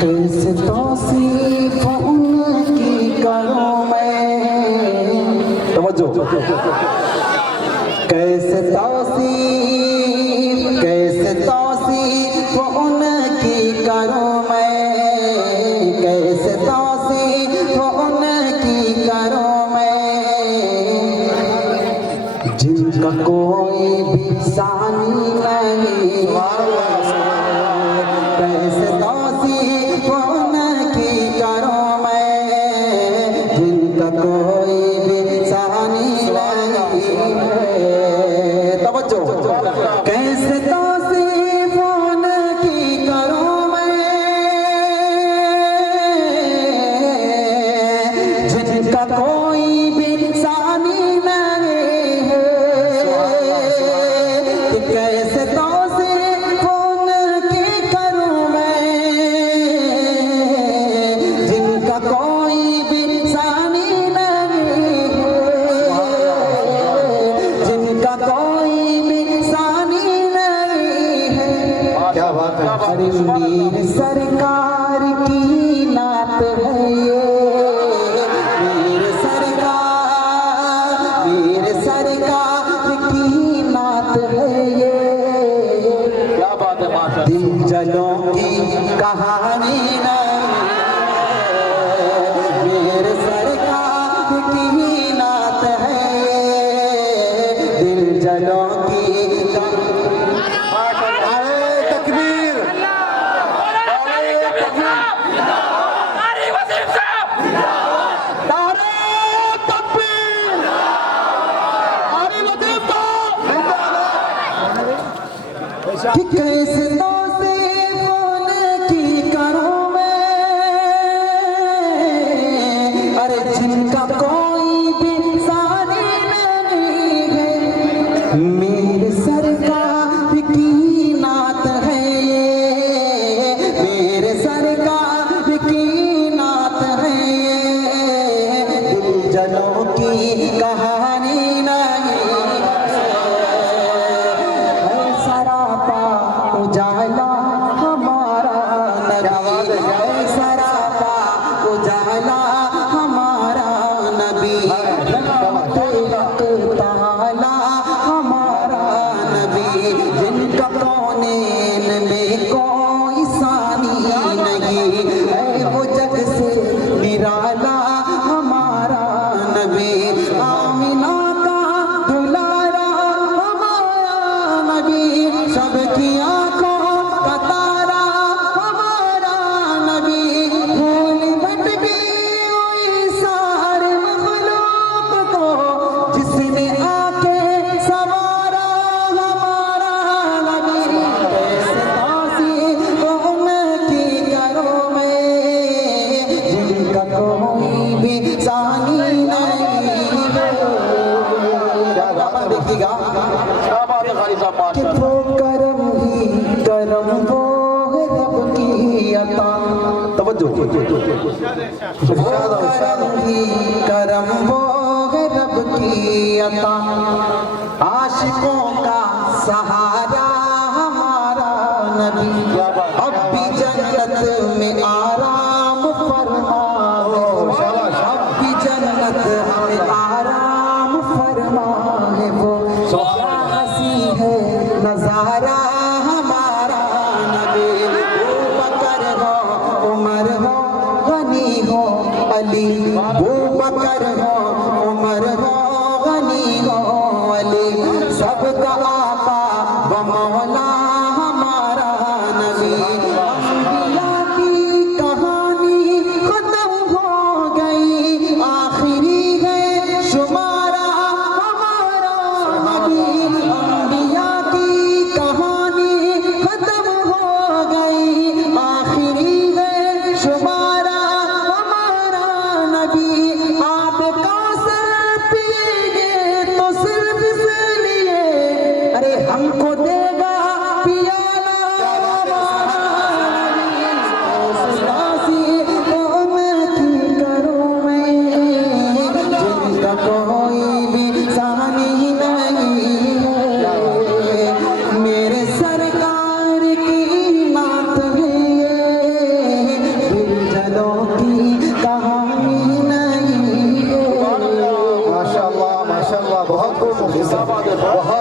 कैसे तौसीफ उनकी करूं मैं, तवज्जो, कैसे तौसीफ उनकी करूं मैं, कैसे तौसीफ उनकी करूं मैं, जिनका कोई भी सानी नहीं, कैसे तौसीफ उनकी करूं मैं, जिनका कोई भी सानी नहीं है। तवज्जो, कैसे तौसीफ उनकी करूं मैं, जिनका कोई भी सानी नहीं है, कैसे तौसीफ उनकी करूं मैं, जिनका कोई भी सानी नहीं है, जिनका कोई भी सानी नहीं है। क्या बात है। अरे मीर सरकार की नात है ये, मीर सरकार की नात है ये, क्या बात है माशा। दिल जलों की कहानी नहीं, मीर सरकार की नात है ये, दिल जलों की तकबीर, कि कैसे तौसीफ उनकी करूं मैं, अरे जिनका कोई भी सानी नहीं है, मेरे सरकार की नात है ये, मेरे सरकार की नात है ये, दिल जलों की कहानी नहीं, उजाला हमारा नबी, सरापा उजाला हमारा नबी, ताला हमारा नबी, जिनका कौनेन में कोई सानी नहीं है, वो जग से निराला हमारा नबी, आमिना का दुलारा हमारा नबी, सबकी कि वो करम ही करम वो है रब की अता। तवज्जो, करम ही करम वो है रब की अता, आशिकों का सहारा हमारा नबी, अब भी जन्नत में आराम फरमाए, अब भी जन्नत में आराम फरमाए, वो है नजारा हमारा नबी, बकर हो उमर हो गनी हो अली, बकर हो उमर हो गनी हो अली, सबका आका व मौला हमारा नबी, अंबिया की कहानी खत्म हो गई, आखिरी है शुमारा हमारा नबी, शुमारा हमारा नबी, आप का वहाँ